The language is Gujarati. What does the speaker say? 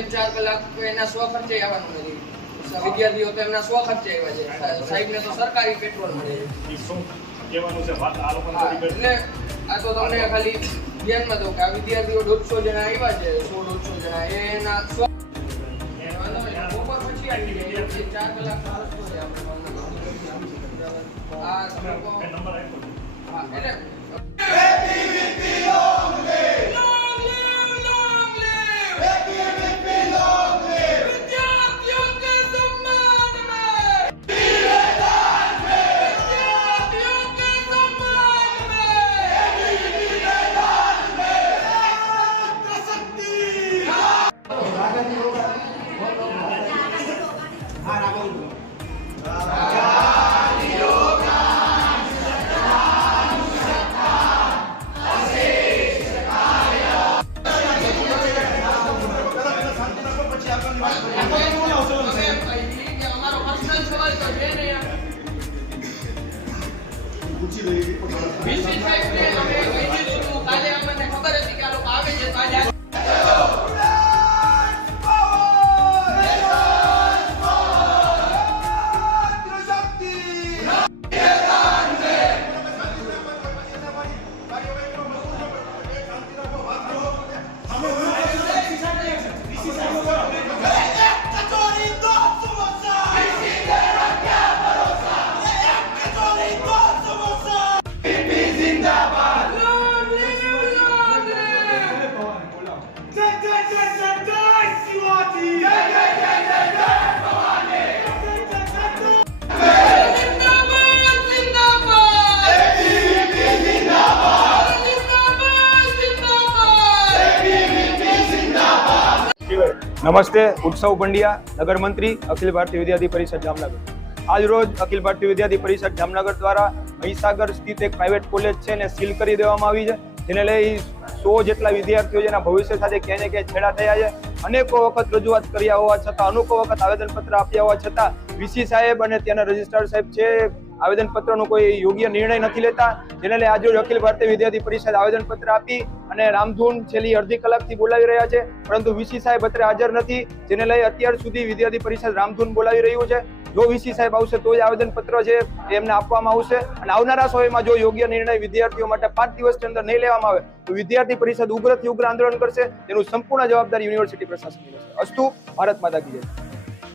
સાહેબ 4 કલાક એના સ્વખર્ચે આવવાનું નથી. વિદ્યાર્થીઓ તો એમના સ્વખર્ચે આવ્યા છે. સાહેબને તો સરકારી પેટ્રોલ મળે છે. શું કહેવાનું છે વાત આ લોકોને? એટલે આ તો તમને ખાલી ધ્યાનમાં દઉં કે આ વિદ્યાર્થીઓ 150 જણા આવ્યા છે, 100-150 જણા એના બપોર પછી આવી ગયા 4 કલાક આ તમે નંબર આપ્યો હા એટલે નમસ્તે, ઉત્સવ પંડ્યા, નગર મંત્રી, અખિલ ભારતીય વિદ્યાર્થી પરિષદ જામનગર. આજ રોજ અખિલ ભારતીય વિદ્યાર્થી પરિષદ જામનગર દ્વારા મહીસાગર સ્થિત એક પ્રાઇવેટ કોલેજ છે ને સીલ કરી દેવામાં આવી છે, જેને લઈ 100 જેટલા વિદ્યાર્થીઓ જેના ભવિષ્ય સાથે ક્યાંય ને ક્યાંય છેડા થયા છે. અનેકો વખત રજૂઆત કર્યા હોવા છતાં, અનેકો વખત આવેદનપત્ર આપ્યા હોવા છતાં વીસી સાહેબ અને ત્યાંના રજિસ્ટ્રાર સાહેબ છે આવેદનપત્રનો કોઈ યોગ્ય નિર્ણય નથી લેતા, જેને લઈ આજરોજ અખિલ ભારતીય વિદ્યાર્થી પરિષદ આવેદનપત્ર આપી અને રામધૂન છેલ્લી અડધી કલાકથી બોલાવી રહ્યા છે, પરંતુ વીસી સાહેબ અત્યારે હાજર નથી, જેને લઈ અત્યાર સુધી વિદ્યાર્થી પરિષદ રામધૂન બોલાવી રહ્યું છે. જો વીસી સાહેબ આવશે તો જ આવેદનપત્ર છે એમને આપવામાં આવશે, અને આવનારા સમયમાં જો યોગ્ય નિર્ણય વિદ્યાર્થીઓ માટે 5 દિવસની અંદર નહીં લેવામાં આવે તો વિદ્યાર્થી પરિષદ ઉગ્રથી ઉગ્ર આંદોલન કરશે, તેનું સંપૂર્ણ જવાબદારી યુનિવર્સિટી પ્રશાસનની રહેશે. અસ્તુ, ભારત માતા કી જય.